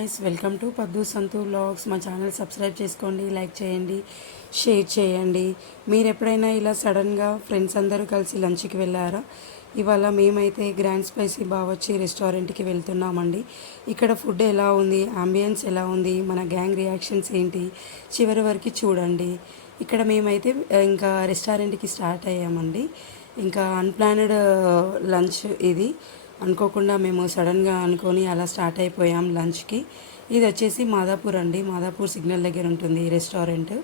Guys, welcome to పద్దు సంతు vlogs. మా channel subscribe చేసుకోండి, లైక్ చేయండి, షేర్ చేయండి. మీరు ఎప్పుడైనా ఇలా సడన్గా ఫ్రెండ్స్ అందరూ కలిసి లంచ్కి వెళ్ళారా? ఇవాళ మేమైతే గ్రాండ్ స్పైసీ బావర్చి రెస్టారెంట్కి వెళ్తున్నామండి. ఇక్కడ ఫుడ్ ఎలా ఉంది, అంబియన్స్ ఎలా ఉంది, మన గ్యాంగ్ రియాక్షన్స్ ఏంటి, చివరి వరకు చూడండి. ఇక్కడ మేమైతే ఇంకా రెస్టారెంట్కి స్టార్ట్ అయ్యామండి. ఇంకా అన్ప్లాన్డ్ లంచ్ ఇది. అనుకోకుండా మేము సడన్గా అనుకొని అలా స్టార్ట్ అయిపోయాం లంచ్కి. ఇది వచ్చేసి మాదాపూర్ అండి, మాదాపూర్ సిగ్నల్ దగ్గర ఉంటుంది ఈ రెస్టారెంట్.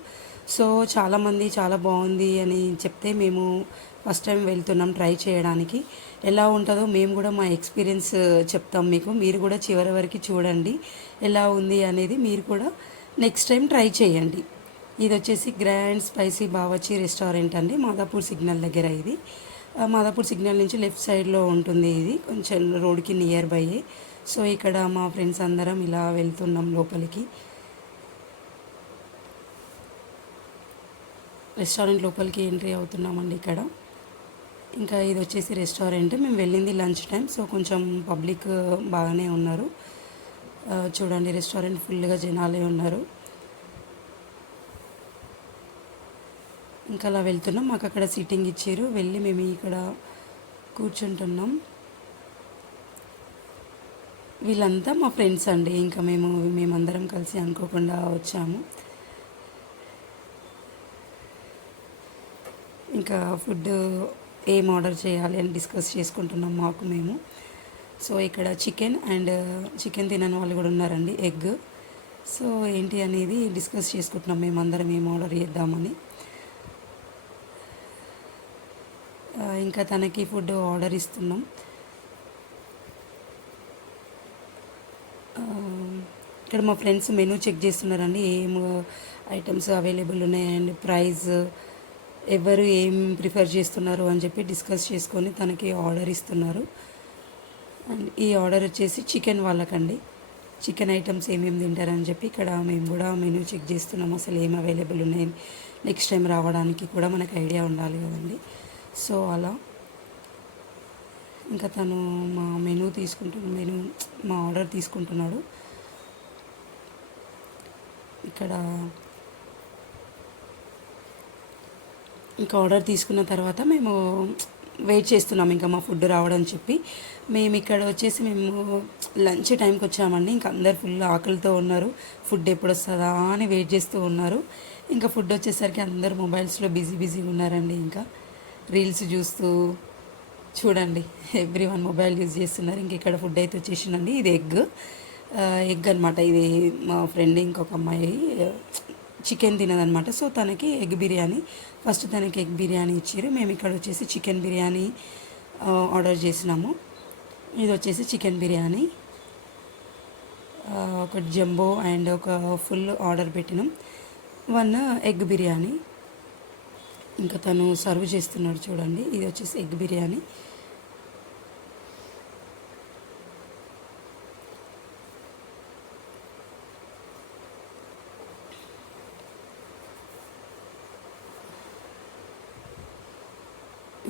సో చాలామంది చాలా బాగుంది అని చెప్తే మేము ఫస్ట్ టైం వెళ్తున్నాం ట్రై చేయడానికి. ఎలా ఉంటుందో మేము కూడా మా ఎక్స్పీరియన్స్ చెప్తాం మీకు. మీరు కూడా చివరి వరకు చూడండి ఎలా ఉంది అనేది. మీరు కూడా నెక్స్ట్ టైం ట్రై చేయండి. ఇది వచ్చేసి గ్రాండ్ స్పైసీ బావర్చి రెస్టారెంట్ అండి, మాదాపూర్ సిగ్నల్ దగ్గర. ఇది మాదాపూర్ సిగ్నల్ నుంచి లెఫ్ట్ సైడ్లో ఉంటుంది. ఇది కొంచెం రోడ్కి నియర్ బై. సో ఇక్కడ మా ఫ్రెండ్స్ అందరం ఇలా వెళ్తున్నాం లోపలికి. రెస్టారెంట్ లోపలికి ఎంట్రీ అవుతున్నామండి ఇక్కడ. ఇంకా ఇది వచ్చేసి రెస్టారెంట్. మేము వెళ్ళింది లంచ్ టైం, సో కొంచెం పబ్లిక్ బాగానే ఉన్నారు. చూడండి, రెస్టారెంట్ ఫుల్గా జనాలే ఉన్నారు. ఇంకా అలా వెళ్తున్నాం. మాకు అక్కడ సీటింగ్ ఇచ్చారు, వెళ్ళి మేము ఇక్కడ కూర్చుంటున్నాం. వీళ్ళంతా మా ఫ్రెండ్స్ అండి. ఇంకా మేమందరం కలిసి అనుకోకుండా వచ్చాము. ఇంకా ఫుడ్ ఏం ఆర్డర్ చేయాలి అని డిస్కస్ చేసుకుంటున్నాం మాకు మేము. సో ఇక్కడ చికెన్ తినని వాళ్ళు కూడా ఉన్నారండి, ఎగ్. సో ఏంటి అనేది డిస్కస్ చేసుకుంటున్నాం మేమందరం ఏం ఆర్డర్ చేద్దామని. ఇంకా తనకి ఫుడ్ ఆర్డర్ ఇస్తున్నాం. ఇక్కడ మా ఫ్రెండ్స్ మెనూ చెక్ చేస్తున్నారండి, ఏం ఐటమ్స్ అవైలబుల్ ఉన్నాయండి, ప్రైస్, ఎవరు ఏం ప్రిఫర్ చేస్తున్నారు అని చెప్పి డిస్కస్ చేసుకొని తనకి ఆర్డర్ ఇస్తున్నారు. అండ్ ఈ ఆర్డర్ వచ్చేసి చికెన్ వాళ్ళకండి. చికెన్ ఐటమ్స్ ఏమేమి తింటారని చెప్పి ఇక్కడ మేము కూడా మెనూ చెక్ చేస్తున్నాం. అసలు ఏం అవైలబుల్ ఉన్నాయి, నెక్స్ట్ టైం రావడానికి కూడా మనకు ఐడియా ఉండాలి కదండి. సో అలా ఇంకా తను మా ఆర్డర్ తీసుకుంటున్నాడు. ఇక్కడ ఇంకా ఆర్డర్ తీసుకున్న తర్వాత మేము వెయిట్ చేస్తున్నాం ఇంకా మా ఫుడ్ రావడం చెప్పి. మేము ఇక్కడ వచ్చేసి లంచ్ టైంకి వచ్చామండి. ఇంకా అందరు ఫుల్ ఆకలితో ఉన్నారు, ఫుడ్ ఎప్పుడు వస్తుందా అని వెయిట్ చేస్తూ ఉన్నారు. ఇంకా ఫుడ్ వచ్చేసరికి అందరు మొబైల్స్లో బిజీగా ఉన్నారండి. ఇంకా రీల్స్ చూస్తూ చూడండి, ఎవ్రీవన్ మొబైల్ యూజ్ చేస్తున్నారు. ఇంక ఇక్కడ ఫుడ్ అయితే వచ్చేసిందండి. ఇది ఎగ్ అనమాట. ఇది మా ఫ్రెండ్ ఇంకొక అమ్మాయి చికెన్ తినదనమాట. సో తనకి ఎగ్ బిర్యానీ, ఫస్ట్ తనకి ఎగ్ బిర్యానీ ఇచ్చారు. మేము ఇక్కడ వచ్చేసి చికెన్ బిర్యానీ ఆర్డర్ చేసినాము. ఇది వచ్చేసి చికెన్ బిర్యానీ, ఒక జంబో అండ్ ఒక ఫుల్ ఆర్డర్ పెట్టినాం. 1 ఎగ్ బిర్యానీ. ఇంకా తను సర్వ్ చేస్తున్నాడు చూడండి. ఇది వచ్చేసి ఎగ్ బిర్యానీ.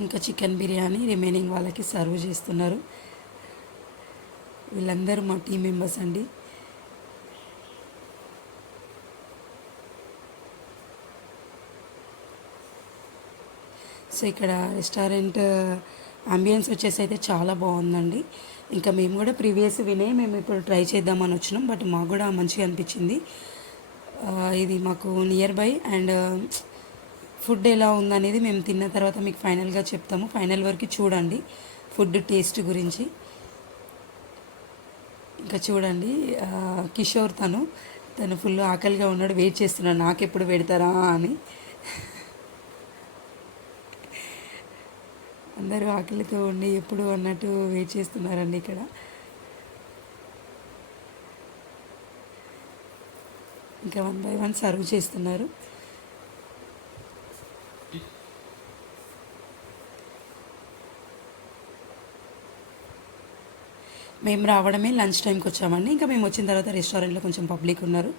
ఇంకా చికెన్ బిర్యానీ రిమైనింగ్ వాళ్ళకి సర్వ్ చేస్తున్నారు. వీళ్ళందరూ మా టీం మెంబర్స్ అండి. సో ఇక్కడ రెస్టారెంట్ అంబియన్స్ వచ్చేసి అయితే చాలా బాగుందండి. ఇంకా మేము కూడా ప్రీవియస్ మేము ఇప్పుడు ట్రై చేద్దామని వచ్చినాం, బట్ మాకు కూడా మంచిగా అనిపించింది. ఇది మాకు నియర్ బై. అండ్ ఫుడ్ ఎలా ఉందనేది మేము తిన్న తర్వాత మీకు ఫైనల్గా చెప్తాము. ఫైనల్ వరకు చూడండి ఫుడ్ టేస్ట్ గురించి. ఇంకా చూడండి, కిషోర్ తను ఫుల్ ఆకలిగా ఉన్నాడు, వెయిట్ చేస్తున్నాడు నాకెప్పుడు పెడతారా అని. అందరూ ఆకలితో ఉండి ఎప్పుడు అన్నట్టు వెయిట్ చేస్తున్నారండి ఇక్కడ. ఇంకా 1 by 1 సర్వ్ చేస్తున్నారు. మేము రావడమే లంచ్ టైంకి వచ్చామండి. ఇంకా మేము వచ్చిన తర్వాత రెస్టారెంట్లో కొంచెం పబ్లిక్ ఉన్నారు.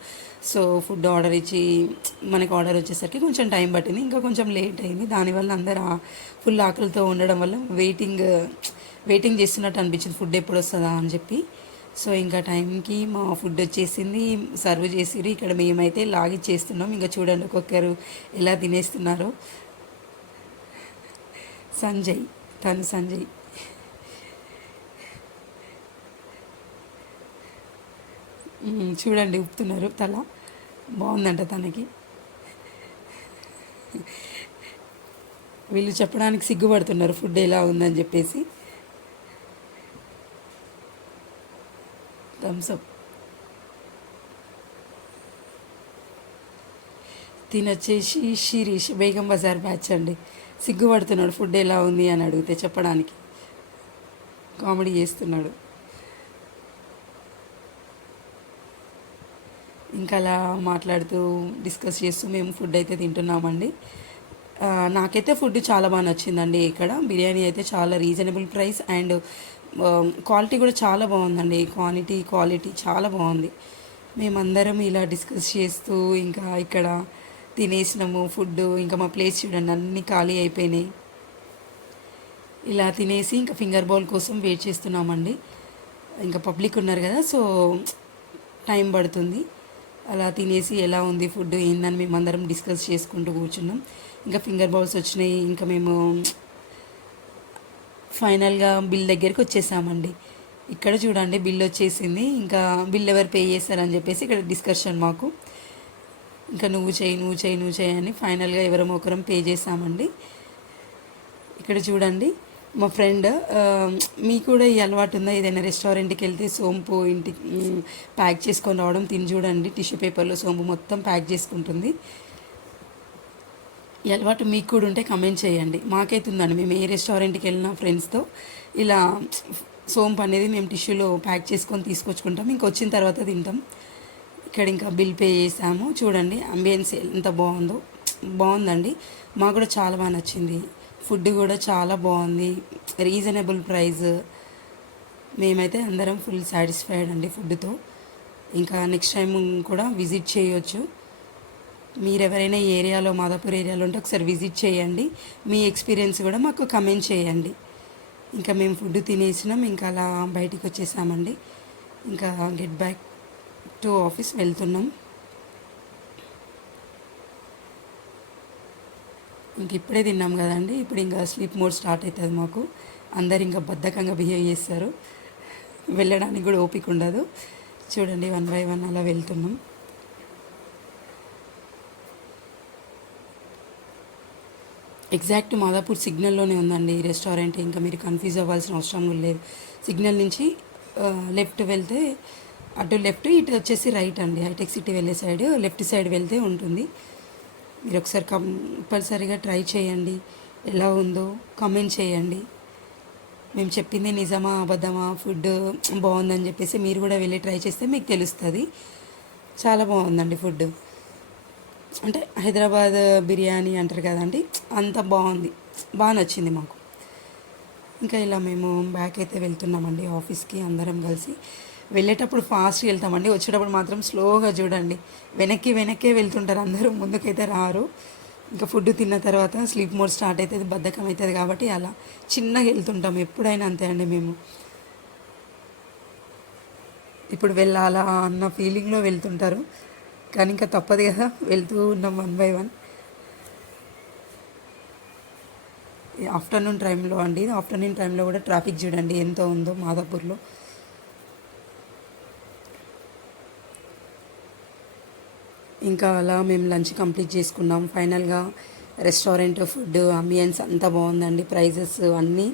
సో ఫుడ్ ఆర్డర్ ఇచ్చి మనకు ఆర్డర్ వచ్చేసరికి కొంచెం టైం పట్టింది, ఇంకా కొంచెం లేట్ అయింది. దానివల్ల అందరు ఫుల్ ఆకలితో ఉండడం వల్ల వెయిటింగ్ చేస్తున్నట్టు అనిపించింది, ఫుడ్ ఎప్పుడు వస్తుందా అని చెప్పి. సో ఇంకా టైంకి మా ఫుడ్ వచ్చేసింది, సర్వ్ చేసిర్రు. ఇక్కడ మేమైతే లాగిచ్చేస్తున్నాం. ఇంకా చూడండి ఒక్కొక్కరు ఎలా తినేస్తున్నారో. సంజయ్, తను సంజయ్. చూడండి ఉప్పుతున్నారు తల. బాగుందంట తనకి. వీళ్ళు చెప్పడానికి సిగ్గుపడుతున్నారు ఫుడ్ ఎలా ఉందని చెప్పేసి. థమ్స్అప్. తినొచ్చేసి శిరీష్, బేగం బజార్ బ్యాచ్ అండి. సిగ్గుపడుతున్నాడు ఫుడ్ ఎలా ఉంది అని అడిగితే చెప్పడానికి. కామెడీ చేస్తున్నాడు. ఇంకా అలా మాట్లాడుతూ డిస్కస్ చేస్తూ మేము ఫుడ్ అయితే తింటున్నామండి. నాకైతే ఫుడ్ చాలా బాగా నచ్చిందండి. ఇక్కడ బిర్యానీ అయితే చాలా రీజనబుల్ ప్రైస్ అండ్ క్వాలిటీ కూడా చాలా బాగుందండి. క్వాలిటీ చాలా బాగుంది. మేమందరం ఇలా డిస్కస్ చేస్తూ ఇంకా ఇక్కడ తినేసినాము ఫుడ్. ఇంకా మా ప్లేస్ చూడండి అన్నీ ఖాళీ అయిపోయినాయి. ఇలా తినేసి ఇంకా ఫింగర్ బౌల్ కోసం వెయిట్ చేస్తున్నామండి. ఇంకా పబ్లిక్ ఉన్నారు కదా, సో టైం పడుతుంది. అలా తినేసి ఎలా ఉంది ఫుడ్ ఏందని మేమందరం డిస్కస్ చేసుకుంటూ కూర్చున్నాం. ఇంకా ఫింగర్ బౌల్స్ వచ్చినాయి. ఇంకా మేము ఫైనల్గా బిల్ దగ్గరికి వచ్చేసామండి. ఇక్కడ చూడండి బిల్ వచ్చేసింది. ఇంకా బిల్ ఎవరు పే చేస్తారని చెప్పేసి ఇక్కడ డిస్కషన్ మాకు. ఇంకా నువ్వు చేయి అని ఫైనల్గా ఎవరం ఒకరం పే చేసామండి. ఇక్కడ చూడండి మా ఫ్రెండ్, మీకు కూడా ఈ అలవాటు ఉందా? ఏదైనా రెస్టారెంట్కి వెళ్తే సోంపు ఇంటికి ప్యాక్ చేసుకొని రావడం. తిని చూడండి, టిష్యూ పేపర్లో సోంపు మొత్తం ప్యాక్ చేసుకుంటుంది. ఈ అలవాటు మీకు కూడా ఉంటే కమెంట్ చేయండి. మాకైతే ఉందండి. మేము ఏ రెస్టారెంట్కి వెళ్ళినా ఫ్రెండ్స్తో ఇలా సోంపు అనేది మేము టిష్యూలో ప్యాక్ చేసుకొని తీసుకొచ్చుకుంటాం. ఇంకా వచ్చిన తర్వాత తింటాం. ఇక్కడ ఇంకా బిల్ పే చేసాము. చూడండి అంబియన్స్ ఎంత బాగుందండి. మాకు కూడా చాలా బాగా నచ్చింది. ఫుడ్ కూడా చాలా బాగుంది, రీజనబుల్ ప్రైస్. మేమైతే అందరం ఫుల్ సాటిస్ఫైడ్ అండి ఫుడ్తో. ఇంకా నెక్స్ట్ టైం కూడా విజిట్ చేయొచ్చు. మీరు ఎవరైనా ఈ ఏరియాలో, మాదాపూర్ ఏరియాలో ఉంటే ఒకసారి విజిట్ చేయండి. మీ ఎక్స్పీరియన్స్ కూడా మాకు కమెంట్ చేయండి. ఇంకా మేము ఫుడ్ తినేసినాం. ఇంకా అలా బయటికి వచ్చేసామండి. ఇంకా గెట్ బ్యాక్ టు ఆఫీస్ వెళ్తున్నాం. ఇంక ఇప్పుడే తిన్నాం కదండి. ఇప్పుడు ఇంకా స్లీప్ మోడ్ స్టార్ట్ అవుతుంది మాకు. అందరు ఇంకా బద్ధకంగా బిహేవ్ చేస్తారు. వెళ్ళడానికి కూడా ఓపిక ఉండదు. చూడండి 1 by 1 అలా వెళ్తున్నాం. ఎగ్జాక్ట్ మాదాపూర్ సిగ్నల్లోనే ఉందండి ఈ రెస్టారెంట్. ఇంకా మీరు కన్ఫ్యూజ్ అవ్వాల్సిన అవసరం కూడా లేదు. సిగ్నల్ నుంచి లెఫ్ట్ వెళ్తే అటు లెఫ్ట్, ఇటు వచ్చేసి రైట్ అండి. హైటెక్ సిటీ వెళ్ళే సైడ్ లెఫ్ట్ సైడ్ వెళ్తే ఉంటుంది. మీరు ఒకసారి కంపల్సరీగా ట్రై చేయండి. ఎలా ఉందో కమెంట్ చేయండి. మేము చెప్పింది నిజమా అబద్ధమా, ఫుడ్ బాగుందని చెప్పేసి మీరు కూడా వెళ్ళి ట్రై చేస్తే మీకు తెలుస్తుంది. చాలా బాగుందండి ఫుడ్. అంటే హైదరాబాద్ బిర్యానీ అంటారు కదండి, అంత బాగుంది. బాగా నచ్చింది మాకు. ఇంకా ఇలా మేము బ్యాక్ అయితే వెళ్తున్నామండి ఆఫీస్కి అందరం కలిసి. వెళ్ళేటప్పుడు ఫాస్ట్గా వెళ్తామండి, వచ్చేటప్పుడు మాత్రం స్లోగా చూడండి. వెనక్కే వెళ్తుంటారు అందరూ, ముందుకైతే రారు. ఇంకా ఫుడ్ తిన్న తర్వాత స్లీప్ మోడ్ స్టార్ట్ అవుతుంది, బద్ధకం అవుతుంది కాబట్టి అలా చిన్నగా వెళ్తుంటాం. ఎప్పుడైనా అంతే అండి మేము. ఇప్పుడు వెళ్ళాలా అన్న ఫీలింగ్లో వెళ్తుంటారు, కానీ ఇంకా తప్పదు కదా, వెళ్తూ ఉన్నాం 1 by 1. ఆఫ్టర్నూన్ టైంలో అండి. ఆఫ్టర్నూన్ టైంలో కూడా ట్రాఫిక్ చూడండి ఎంత ఉందో మాదాపూర్లో. ఇంకా అలా మేము లంచ్ కంప్లీట్ చేసుకున్నాం. ఫైనల్గా రెస్టారెంట్ ఫుడ్ అంబియన్స్ అంతా బాగుందండి. ప్రైజెస్ అన్నీ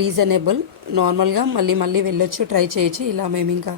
రీజనబుల్. నార్మల్గా మళ్ళీ వెళ్ళొచ్చు, ట్రై చేయొచ్చు. ఇలా మేము ఇంకా